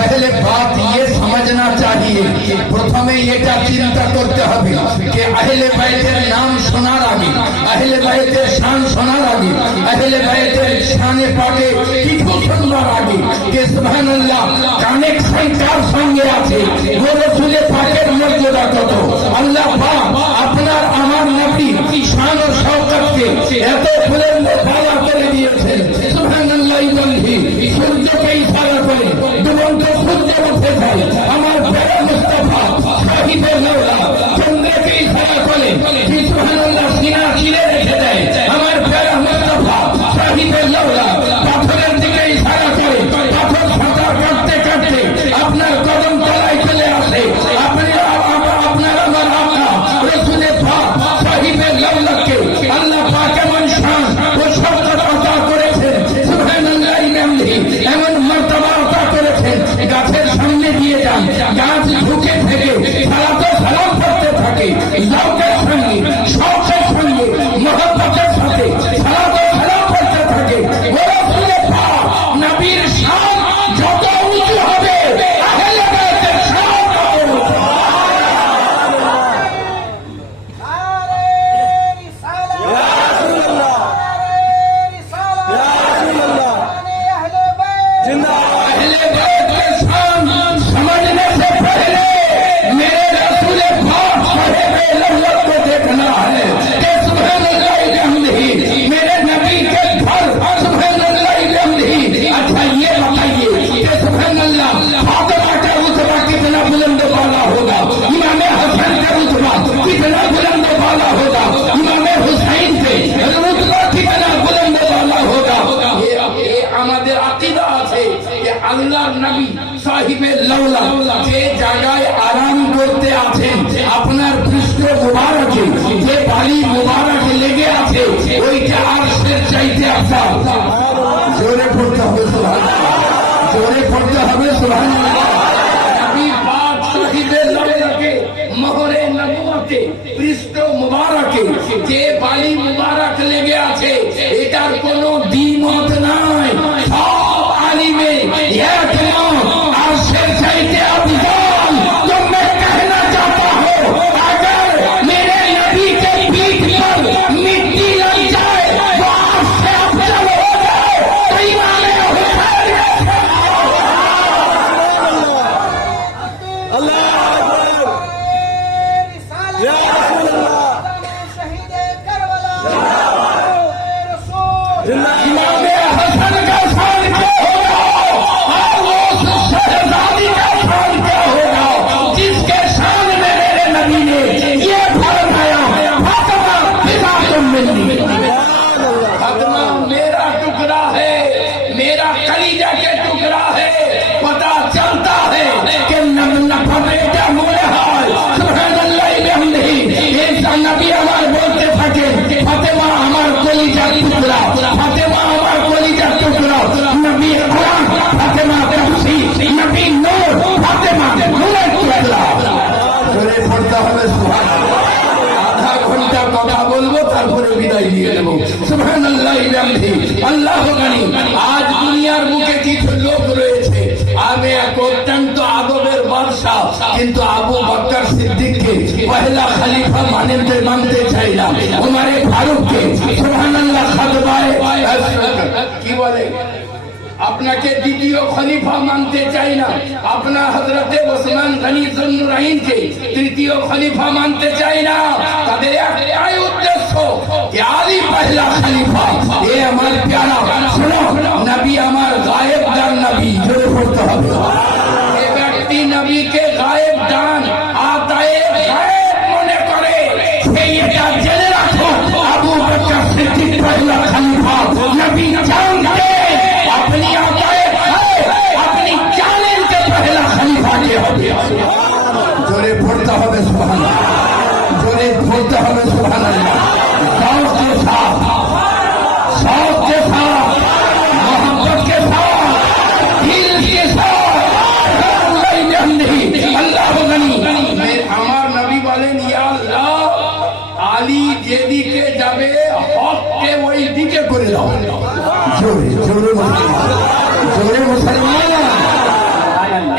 पहले बात ये समझना चाहिए। प्रथम এটা চিন্তা করতে হবে যে আহলে বাইতের নাম শোনার আগে আহলে বাইতের শান শোনার আগে আহলে বাইতের শানে পাকে কিছু শোনার আগে যে সুবহানাল্লাহ কানেকশন কার সঙ্গে আছে ও রসুলে পাকের মর্যাদা কত আল্লাহ পাক আপনার আমার নবী শান ও শওকতকে এত ফুলের মালা করে দিয়েছেন। সুবহানাল্লাহ ইল্লাহি সূর্যকে ইশারা জীবন্ত সূর্য উঠেছেন আমার প্রেরণ মুস্তফা সাহিবের নৌলা যে জায়গায় আরাম করতে আছেন আপনার পৃষ্ঠ যে বালি লেগে আছে, ওইটা আর চাইতে আসা জোরে পড়তে হবে সোহান জোরে পড়তে হবে সোহান মোবারকে, যে বালি মোবারক লেগে আছে, এটার কোনো দ্বিমত না আজ দুনিয়ার মুখে কিছু লোক রয়েছে। আমি এক অত্যন্ত আদবের বাদশাহ, কিন্তু আবু সিদ্দিককে পহেলা খালিফা মানতে মানতে চাই না ফারুককে কি বলে? আপনাকে দ্বিতীয় খলিফা মানতে চাই না। আপনার হজরতে ওসমান গনি তৃতীয় খলিফা মানতে চাই না। তাদের একটাই উদ্দেশ্য খলিফা করে দাও। জোরে জোরে জোরে মুসলমান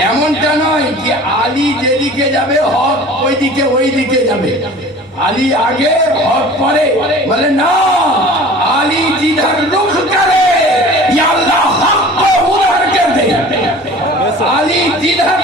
এমনটা নয় যে আলী যেদিকে যাবে, হক ওই দিকে ওই দিকে যাবে। আলী আগে, হক পরে। বলে, না, আলী জিধার রুখ করে। আল্লাহ হক উধার করে আলী জিধার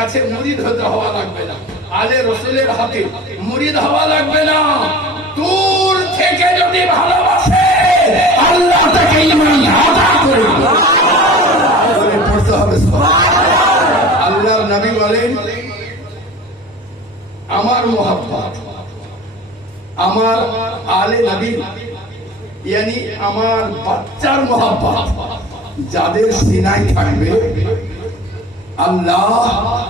কাছে মুরিদ হতে হওয়া লাগবে না। আলে রসুলের হাতে মুরিদ হওয়া লাগবে না। দূর থেকে যদি ভালোবাসে, আল্লাহ তাকে ইমান আদা করে। পড়তে হবে আল্লাহ নবী বলেন, আমার মোহাব্বত, আমার আলে নবী, ইয়ানি আমার বাচ্চার মোহাব্বত, যাদের সিনাই থাকবে اللہ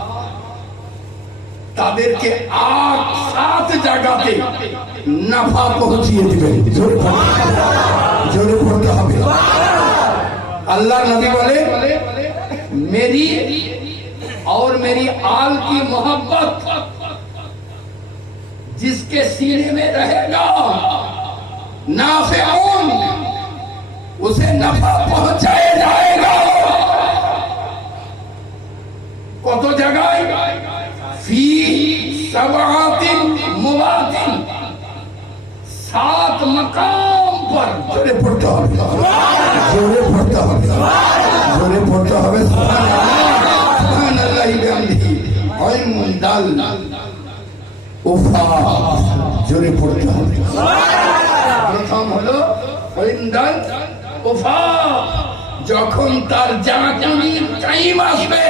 تابر کے آگ سات جگہ پہ نفا پہ اللہ نبی والے، میری اور میری آل کی محبت جس کے سینے میں رہے گا نافعون اسے نفع پہنچائے جائے گا۔ কত জায়গায়? ফি সাবাতিন মুবাতিন। সাত মকাম पर জোরে পড়তে হবে। জোরে পড়তে হবে। জোরে পড়তে হবে। সুবহানাল্লাহি বিহামদিহি। ওয়াইন্দাল উফা। জোরে পড়তে হবে। প্রথম হলো উফা। যখন তার জাঁকুনির টাইম আসবে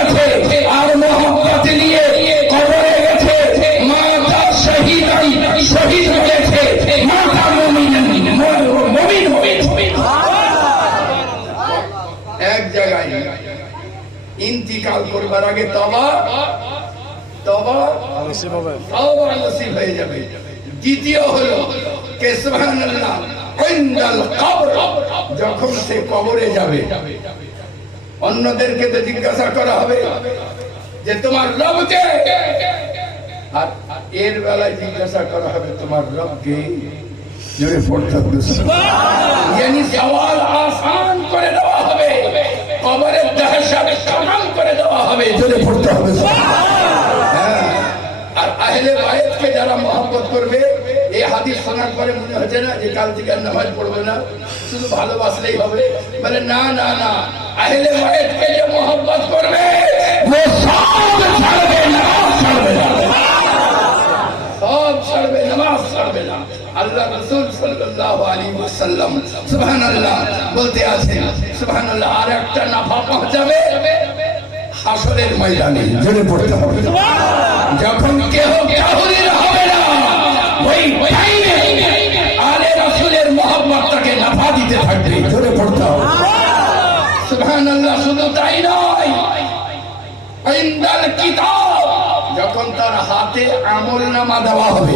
আমল করবার আগে তবা তবা তবা নসিব হয়ে যাবে। দ্বিতীয় হলো কে সুবহানাল্লাহ ইনদাল কবর যখন সে কবরে যাবে অন্যদেরকে তো জিজ্ঞাসা করা হবে যে তোমার রব কে? আর এর বেলায় জিজ্ঞাসা করা হবে তোমার রব কে? জোরে সুবহানাল্লাহ। ইয়ানি সওয়াল আসান করে কবরের দহশত কামাল করে দেওয়া হবে। জোরে পড়তে হবে। হ্যাঁ। আর আহলে বাইতকে যারা মহব্বত করবে এই হাদিস শোনার পরে মনে হচ্ছে না যে কাল থেকে আর নামাজ পড়বে না। শুধু ভালোবাসলেই হবে। মানে না না না। আহলে বাইতকে যে মহব্বত করবে সব ছাড়বে নামাজ ছাড়বে না। আল্লাহ রসুল সাল্লাল্লাহু আলাইহি ওয়াসাল্লাম সুবহানাল্লাহ বলতে আছেন, সুবহানাল্লাহ, আর একটা নাফা পৌঁছাবে হাসরের ময়দানে, জোরে পড়তে হবে। যখন কেহ কাহুরির হবে না, ওই টাইমে আলে রাসূলের মহব্বত তাকে নাফা দিতে থাকবে, জোরে পড়তে হবে। সুবহানাল্লাহ, শুধু তাই নয়, ইন্দাল কিতাব, যখন তার হাতে আমল নামা দেওয়া হবে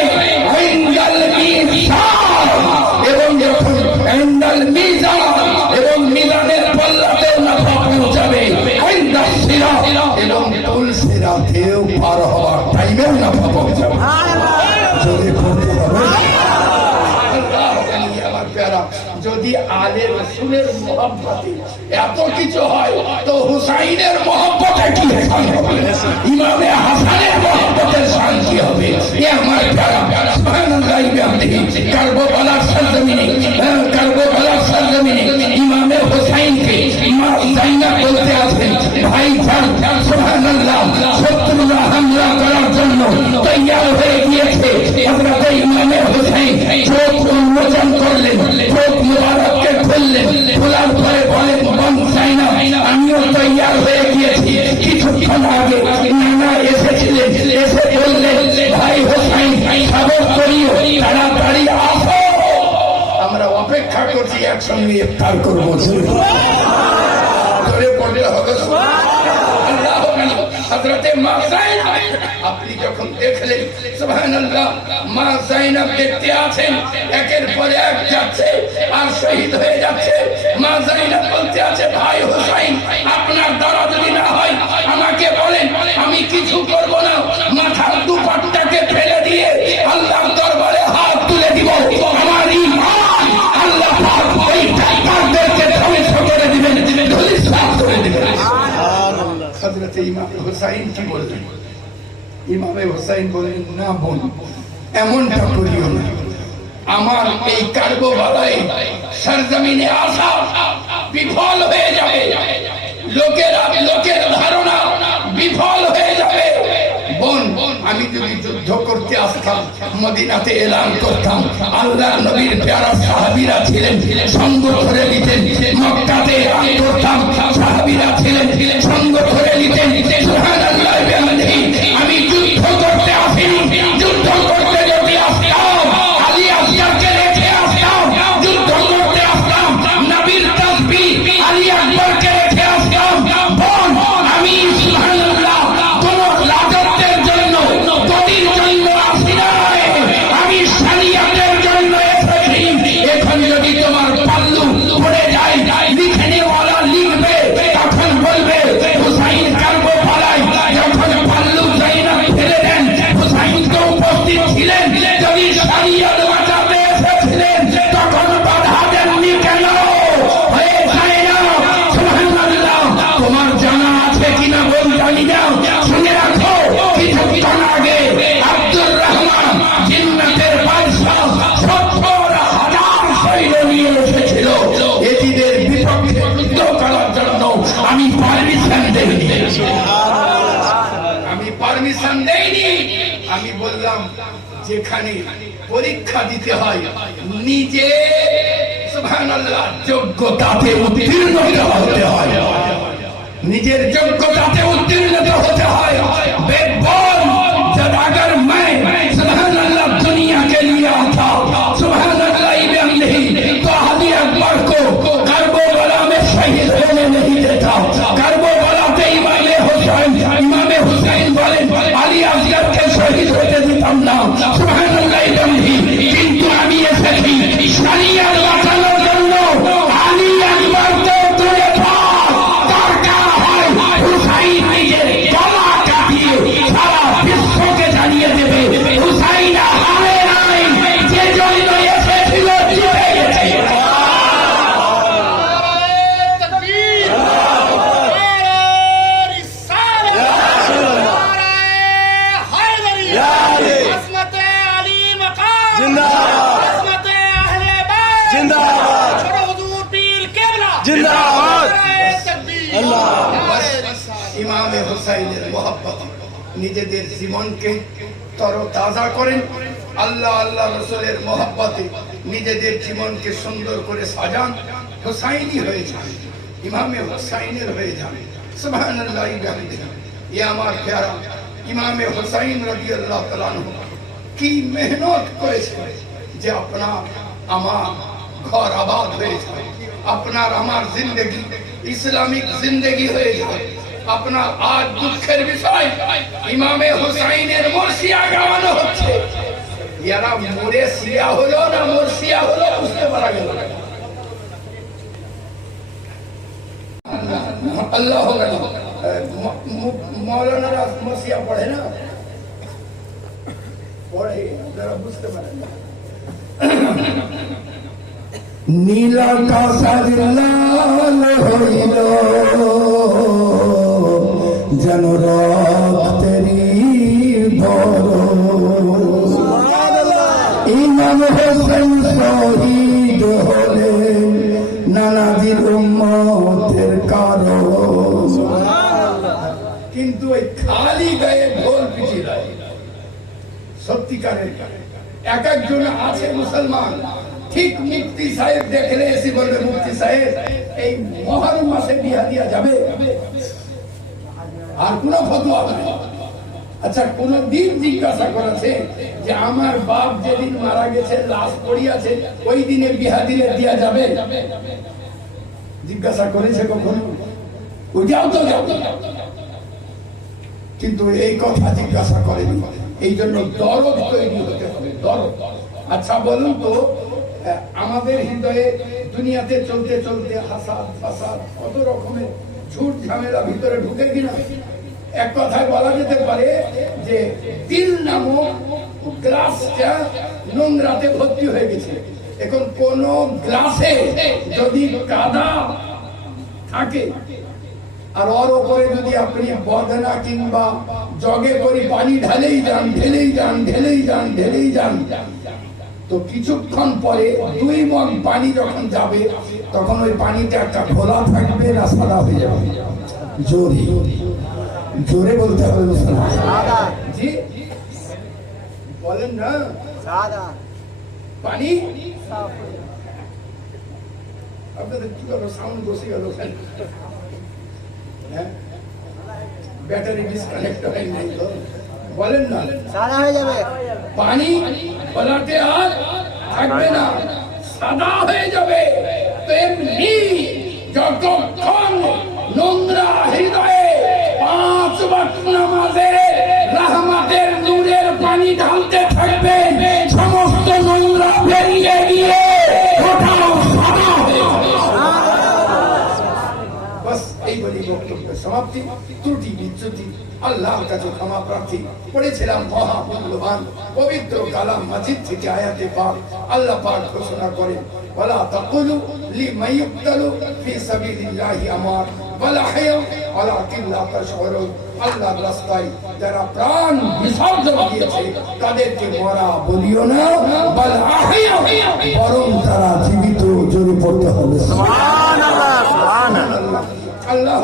মহব্বতে এত কিছু হয় তো হুসাইনের মহব্বতে কি ইমামে হাসানের মহব্বতের শান কি হবে। এ আমার প্যারা। সরজমিনে হ্যাঁ, সরজমিনে সুবহানাল্লাহ ইমামে হুসাইন চোখ উন্মোচন করলেন। খুললেন খোলার পরে বলেন, বন চাইনা আমিও তৈয়ার হয়ে গিয়েছি। কিছুক্ষণ আগে নানা এসেছিলেন, এসে বললেন, ভাই হোসাইন খবর করিও, তাড়াতাড়ি আসো। আমরা অপেক্ষা করছি, একসঙ্গে ইফতার করব ধরে পড়লে হবে আপনি যখন দেখলেন মা যায়েনব দেখতে আছেন, একের পর এক যাচ্ছে। আর শহীদ হয়ে যাচ্ছে। মা যায়েনব বলতে আছে, ভাই হোসাইন, আপনার দ্বারা যদি না হয়, আমাকে বলেন, আমি কিছু করব না। মাথার দুপাট্টাকে ফেলে দিয়ে আল্লাহর দরবারে হাত তুলে দিব। আমার ঈমান আল্লাহ ওই টাকারদেরকে ধ্বংস করে দিবেন ধুলিস করে দিবেন। হজরত ইমাম হুসাইন কি বললেন? ইমামে হুসাইন বললেন, না বোন, এমনটা করিও না। আমার এই কার্যবালায় সরজমিনে আসা বিফল হয়ে যাবে। লোকের লোকের ধারণা বিফল হয়ে যাবে। বোন, আমি যদি যুদ্ধ করতে আসতাম, মদিনাতে এলাম করতাম, আল্লাহ নবীর প্যারা সাহাবিরা ছিলেন সঙ্গ ধরে নিতেন, মক্কাতে এলান করতাম, সাহাবিরা ছিলেন সঙ্গ ধরে যেখানে পরীক্ষা দিতে হয়। নিজে যোগ্যতাতে উত্তীর্ণ হতে হয়। করেন। আল্লাহ আল্লাহ রসুলের মোহাব্বতে নিজেদের জীবনকে সুন্দর করে সাজান। হোসাইনি হয়ে যান, ইমামে হোসাইনের হয়ে যান। ইয়া আমার প্যারা, ইমামে হোসাইন রাদিয়াল্লাহু তাআলা আনহু কি মেহনত করেছে যে আপনার আমার ঘর আবাদ হয়েছে আপনার আমার জিন্দগি, ইসলামিক জিন্দগি হয়ে যায়। আপনার আজ দুঃখের বিষয়, ইমামে হোসাইনের মর্সিয়া গাওয়ানো হচ্ছে। এরা মরে সিয়া হলো না মর্সিয়া হলো বুঝতে পারা গেল আল্লাহ মৌলানারা মর্সিয়া পড়ে না? পড়ে, আপনারা বুঝতে পারেন না। নীলাকাশার লাল হইল। যেন রক্তেরই বরণ। ইমাম হোসেন শহীদ হলেন নানাজির উম্মতের কারণ। কিন্তু ওই খালি গায়ে ঢোল পিছিয়ে সত্যিকারের এক একজন আছে মুসলমান। ঠিক মুফতি সাহেব দেখলে এসে বলবে, মুফতি সাহেব, এই মহারম মাসে বিয়া দিয়া যাবে? আর কোন ফতোয়া নাই। আচ্ছা কোন দিন জিজ্ঞাসা করেছে যে আমার বাপ যেদিন মারা গেছে, লাশ পড়িয়াছে, ওই দিনে বিয়া দিলে দিয়া যাবে? জিজ্ঞাসা করেছে কখনো? ওইটাও তো যাও কিন্তু এই কথা জিজ্ঞাসা করেনি। এই জন্য দরদ তৈরি হতে হবে, দরদ। আচ্ছা বলুন তো আমাদের হৃদয়ে দুনিয়াতে চলতে চলতে হাসাদ ফাসাদ কত রকমের ঝুট ঝামেলা ভিতরে ঢুকে কিনা? এক কথায় বলা যেতে পারে যে দিল নামক গ্লাসটা নোংরাতে ভর্তি হয়ে গেছে। এখন কোন গ্লাসে যদি কাদা থাকে, আর ওর ওপরে যদি আপনি বদনা কিংবা জগে করে পানি ঢালেই যান, ঢেলেই যান ঢেলেই যান ঢেলেই যান, তো কিছুক্ষণ পরে দুই মন পানি যখন যাবে, তখন ওই পানিটা একটা ঘোলা থাকবে না সাদা হয়ে যাবে। জোরে। জোরে বলতে হবে মুসলমান। জি বলেন না পানি আপনাদের কি করো সাউন্ড বসে গেল হ্যাঁ ব্যাটারি ডিসকানেক্ট হয় নাই তো বলেন না সাদা হয়ে যাবে পানি পালাতে আর থাকবে না সাদা হয়ে যাবে তেমনি যতক্ষণ নোংরা হৃদয়ে পাঁচ ওয়াক্ত নামাজে রহমতের নূরের পানি ঢালতে থাকবে। সমস্ত নোংরা বেরিয়ে গিয়ে ওটাও সাদা। বাস এই বলি বক্তব্যের সমাপ্তি। ত্রুটি, বিচ্যুতি, আল্লাহর কাছে ক্ষমা প্রার্থী, পড়েছিলাম মহা মূল্যবান পবিত্র কালাম মাজিদ থেকে আয়াতে পাক। আল্লাহ পাক ঘোষণা করেন, ওয়ালা তাকুলু লিমান ইউক্তালু ফি সাবিলিল্লাহি আমার ওয়ালা হায়া ওয়ালাকিন লা তাশউরুন আল্লাহর রাস্তায় যারা প্রাণ বিসর্জন দিয়েছে তাদেরকে মরা বলিও না বল আহিয়া বরং তারা জীবিত জোরে পড়তে হবে। আল্লাহ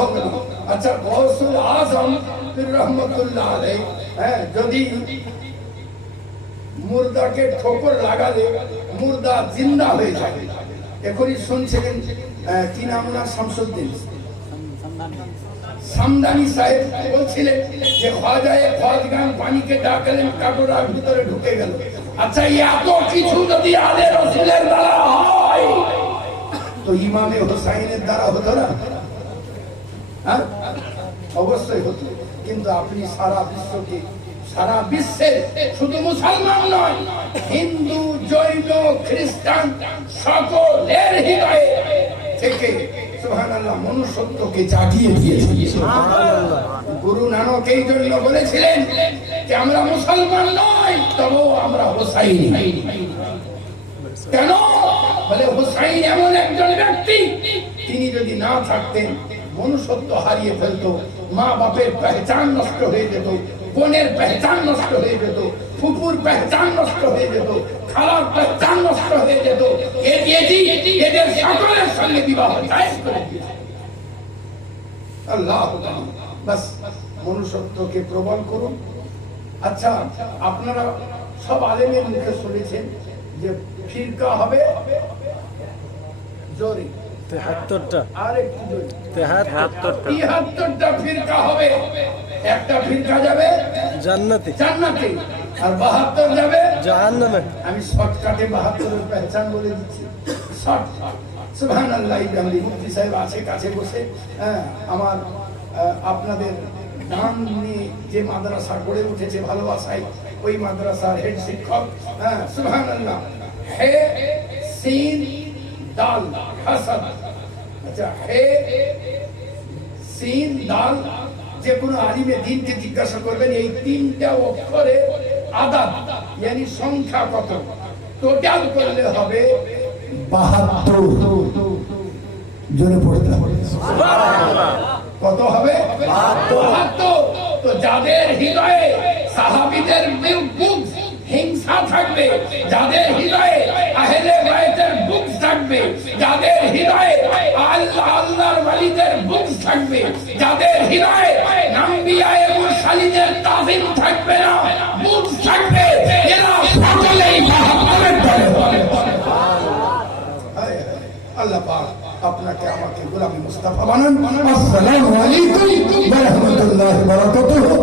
আচ্ছা গৌসুল আজম রহমতুল্লাহ আলাইহি, হ্যাঁ যদি মুর্দাকে ঠোকর লাগালে মুর্দা জিন্দা হয়ে যাবে এখনই শুনছিলেন কি নাম শামসুদ্দিন। সামদানি সাহেব বলছিলেন যে খাজায় খাজগান পানিকে ডাকলেন, কাটোরার ভিতরে ঢুকে গেল। আচ্ছা এত কিছু যদি আলে রসুলের দ্বারা হয়, তো ইমামে হোসাইনের দ্বারা হতো না? হ্যাঁ? অবশ্যই হতো। কিন্তু আপনি সারা বিশ্বকে, সারা বিশ্বে শুধু মুসলমান নয়, হিন্দু, জৈন, খ্রিস্টান, সকলের হৃদয়ে থেকে মনুষ্যত্বকে জাগিয়ে দিয়েছে গুরু নানক এই জন্য বলেছিলেন যে আমরা মুসলমান নয় তবুও আমরা হোসাইনি। কেন? বলে হুসাইন এমন একজন ব্যক্তি তিনি যদি না থাকতেন মনুষ্যত্ব হারিয়ে ফেলতো মা বাপের পেহচান নষ্ট হয়ে যেত বোনের পেহচান নষ্ট হয়ে যেত ফুপুর পেহচান নষ্ট হয়ে যেত নষ্ট হয়ে যেত। এটি এদের সকলের সঙ্গে বিবাহ। আল্লাহ বাস মনুষ্যত্বকে প্রবল করুন। আচ্ছা আপনারা সব আলেমের মুখে শুনেছেন যে ফিরকা হবে জোরে। তেহাত্তরটা। আর একটু জোরে। তেহাত্তরটা। তিয়াত্তরটা ফিরকা হবে। একটা ফিরকা যাবে জান্নাতি। জান্নাতে। আর বাহাত্তর যাবে জাহান্নামে। আমি শর্টকাটে বাহাত্তরের পেহচান বলে দিচ্ছি। শর্ট সুহান আল্লাহ মুফতি সাহেব আছে, কাছে বসে হ্যাঁ আমার আপনাদের গান নিয়ে যে মাদ্রাসা গড়ে উঠেছে ভালোবাসায়, ওই মাদ্রাসার হেড শিক্ষক হ্যাঁ সুহান আল্লাহ হে সিন দাল, হাসান। আচ্ছা হে সিন দাল, যে কোনো আলিমে দিনকে জিজ্ঞাসা করবেন, এই তিনটা অক্ষরে আদাব yani সংখ্যা কত? টোটাল করলে হবে বাহাত্তর। জোরে পড়তে হবে। কত হবে? তো যাদের হৃদয়ে সাহাবিদের হিংসা থাকবে যাদের হৃদয়ে আহলে বাইতের বুক থাকবে যাদের হৃদয়ে আল্লাহ আল্লাহর ওয়ালিদের বুক থাকবে যাদের হৃদয়ে নাম্বিয়া এবং শালিদের তাজিম থাকবে না পাক আপনাকে আমাকে গোলামী মুস্তাফা বানান। আসসালামু আলাইকুম ওয়া রাহমাতুল্লাহি ওয়া বারাকাতুহু।